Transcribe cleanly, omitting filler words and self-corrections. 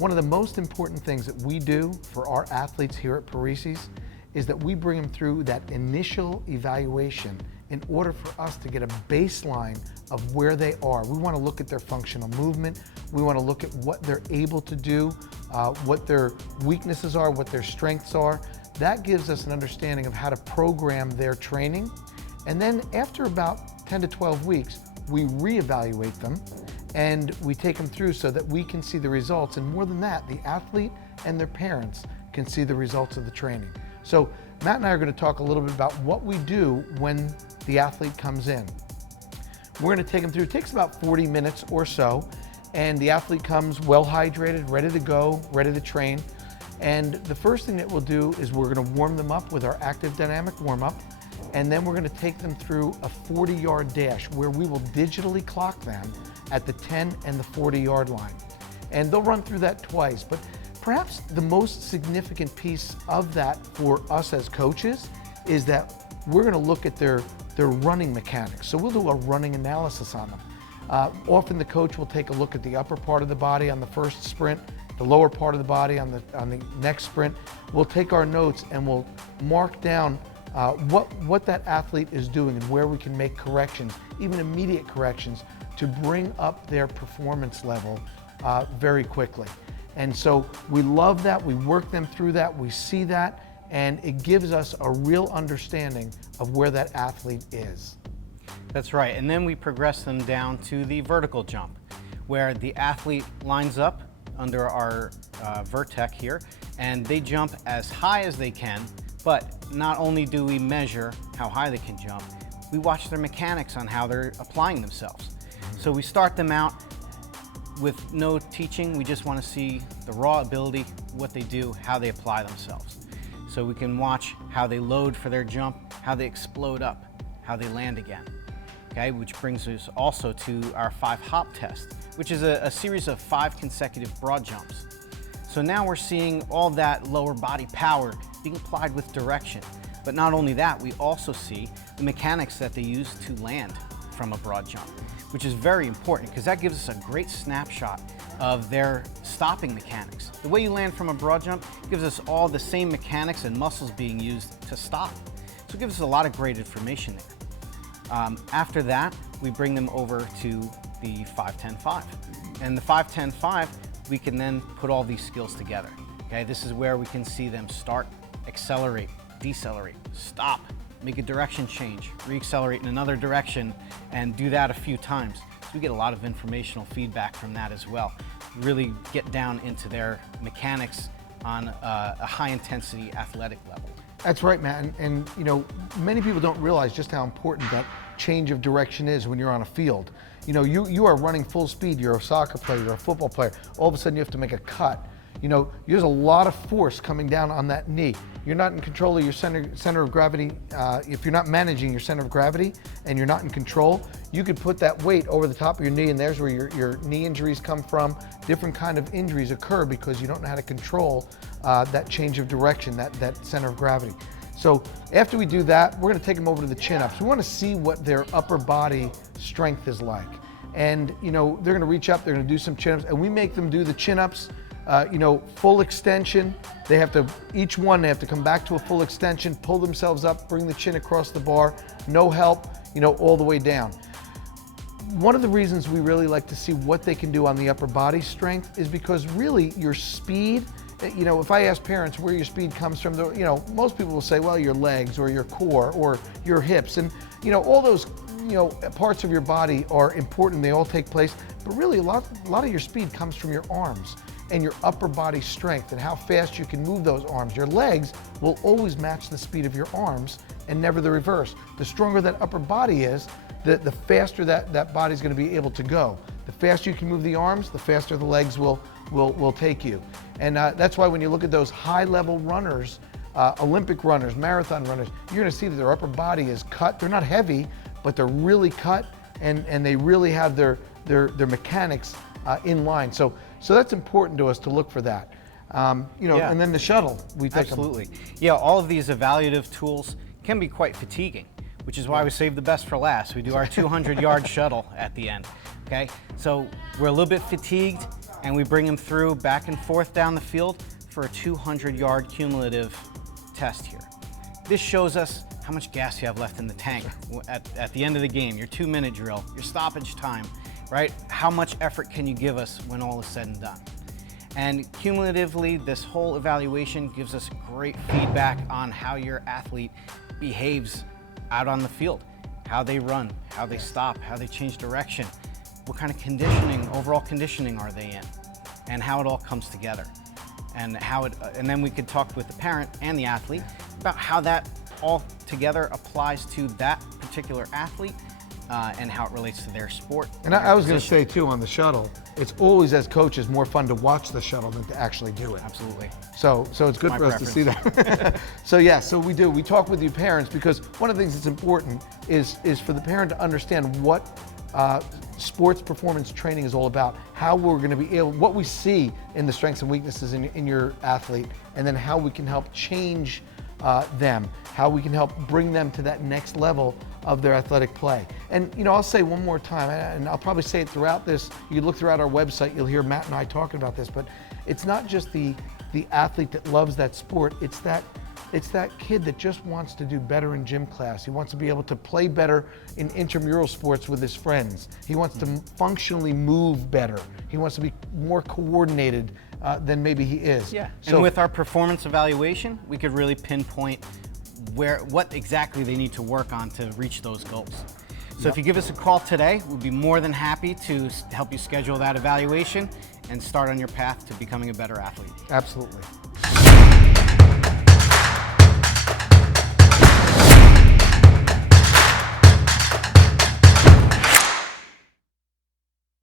One of the most important things that we do for our athletes here at Parisi's is that we bring them through that initial evaluation in order for us to get a baseline of where they are. We want to look at their functional movement. We want to look at what they're able to do, what their weaknesses are, what their strengths are. That gives us an understanding of how to program their training. And then after about 10 to 12 weeks, we reevaluate them and we take them through so that we can see the results. And more than that, the athlete and their parents can see the results of the training. So Matt and I are going to talk a little bit about what we do when the athlete comes in. We're going to take them through, it takes about 40 minutes or so, and the athlete comes well hydrated, ready to go, ready to train. And the first thing that we'll do is we're going to warm them up with our active dynamic warm-up, and then we're going to take them through a 40-yard dash where we will digitally clock them at the 10 and the 40-yard line. And they'll run through that twice, but perhaps the most significant piece of that for us as coaches is that we're going to look at their running mechanics. So we'll do a running analysis on them. Often the coach will take a look at the upper part of the body on the first sprint, the lower part of the body on the next sprint. We'll take our notes and we'll mark down what that athlete is doing and where we can make corrections, even immediate corrections, to bring up their performance level very quickly. And so we love that, we work them through that, we see that, and it gives us a real understanding of where that athlete is. That's right, and then we progress them down to the vertical jump, where the athlete lines up under our vertec here, and they jump as high as they can, but not only do we measure how high they can jump, we watch their mechanics on how they're applying themselves. So we start them out with no teaching, we just want to see the raw ability, what they do, how they apply themselves. So we can watch how they load for their jump, how they explode up, how they land again. Okay, which brings us also to our 5-hop test, which is a series of 5 consecutive broad jumps. So now we're seeing all that lower body power being applied with direction. But not only that, we also see the mechanics that they use to land from a broad jump, which is very important because that gives us a great snapshot of their stopping mechanics. The way you land from a broad jump gives us all the same mechanics and muscles being used to stop. So it gives us a lot of great information there. After that, we bring them over to the 5-10-5. And the 5-10-5, we can then put all these skills together. Okay, this is where we can see them start, accelerate, decelerate, stop, make a direction change, reaccelerate in another direction, and do that a few times. So we get a lot of informational feedback from that as well. Really get down into their mechanics on a high-intensity athletic level. That's right, Matt, and you know, many people don't realize just how important that change of direction is when you're on a field. You know, you are running full speed, you're a soccer player, you're a football player, all of a sudden you have to make a cut. You know, there's a lot of force coming down on that knee. You're not in control of your center of gravity. If you're not managing your center of gravity and you're not in control, you could put that weight over the top of your knee, and there's where your knee injuries come from. Different kind of injuries occur because you don't know how to control that change of direction, that center of gravity. So after we do that, we're gonna take them over to the chin-ups. We wanna see what their upper body strength is like. And you know, they're gonna reach up, they're gonna do some chin-ups, and we make them do the chin-ups, you know, full extension. They have to, each one, they have to come back to a full extension, pull themselves up, bring the chin across the bar, no help, you know, all the way down. One of the reasons we really like to see what they can do on the upper body strength is because really your speed, you know, if I ask parents where your speed comes from, you know, most people will say, well, your legs or your core or your hips. And, you know, all those, you know, parts of your body are important. They all take place. But really, a lot of your speed comes from your arms and your upper body strength and how fast you can move those arms. Your legs will always match the speed of your arms and never the reverse. The stronger that upper body is, the faster that body's gonna be able to go. The faster you can move the arms, the faster the legs will take you. And that's why when you look at those high-level runners, Olympic runners, marathon runners, you're gonna see that their upper body is cut. They're not heavy, but they're really cut, and they really have their mechanics in line. So that's important to us to look for that. You know, Yeah. and then the shuttle, we take them. Absolutely. Yeah, all of these evaluative tools can be quite fatiguing, which is why we save the best for last. We do our 200-yard shuttle at the end, okay? So we're a little bit fatigued, and we bring them through back and forth down the field for a 200-yard cumulative test here. This shows us how much gas you have left in the tank at the end of the game, your 2-minute drill, your stoppage time, right? How much effort can you give us when all is said and done? And cumulatively, this whole evaluation gives us great feedback on how your athlete behaves out on the field, how they run, how they stop, how they change direction, what kind of conditioning, overall conditioning are they in, and how it all comes together. And then we could talk with the parent and the athlete about how that all together applies to that particular athlete and how it relates to their sport. And I was going to say too, on the shuttle, it's always, as coaches, more fun to watch the shuttle than to actually do it. Absolutely. So it's good for us to see that. So we do. We talk with you parents because one of the things that's important is for the parent to understand what sports performance training is all about, how we're going to be able, what we see in the strengths and weaknesses in your athlete, and then how we can help change them, how we can help bring them to that next level of their athletic play. And I'll say one more time, and I'll probably say it throughout this, you look throughout our website, you'll hear Matt and I talking about this, but it's not just the athlete that loves that sport, it's that kid that just wants to do better in gym class. He wants to be able to play better in intramural sports with his friends. He wants to functionally move better. He wants to be more coordinated than maybe he is. Yeah, So and with our performance evaluation, we could really pinpoint what exactly they need to work on to reach those goals. So if you give us a call today, we'd be more than happy to help you schedule that evaluation and start on your path to becoming a better athlete. Absolutely.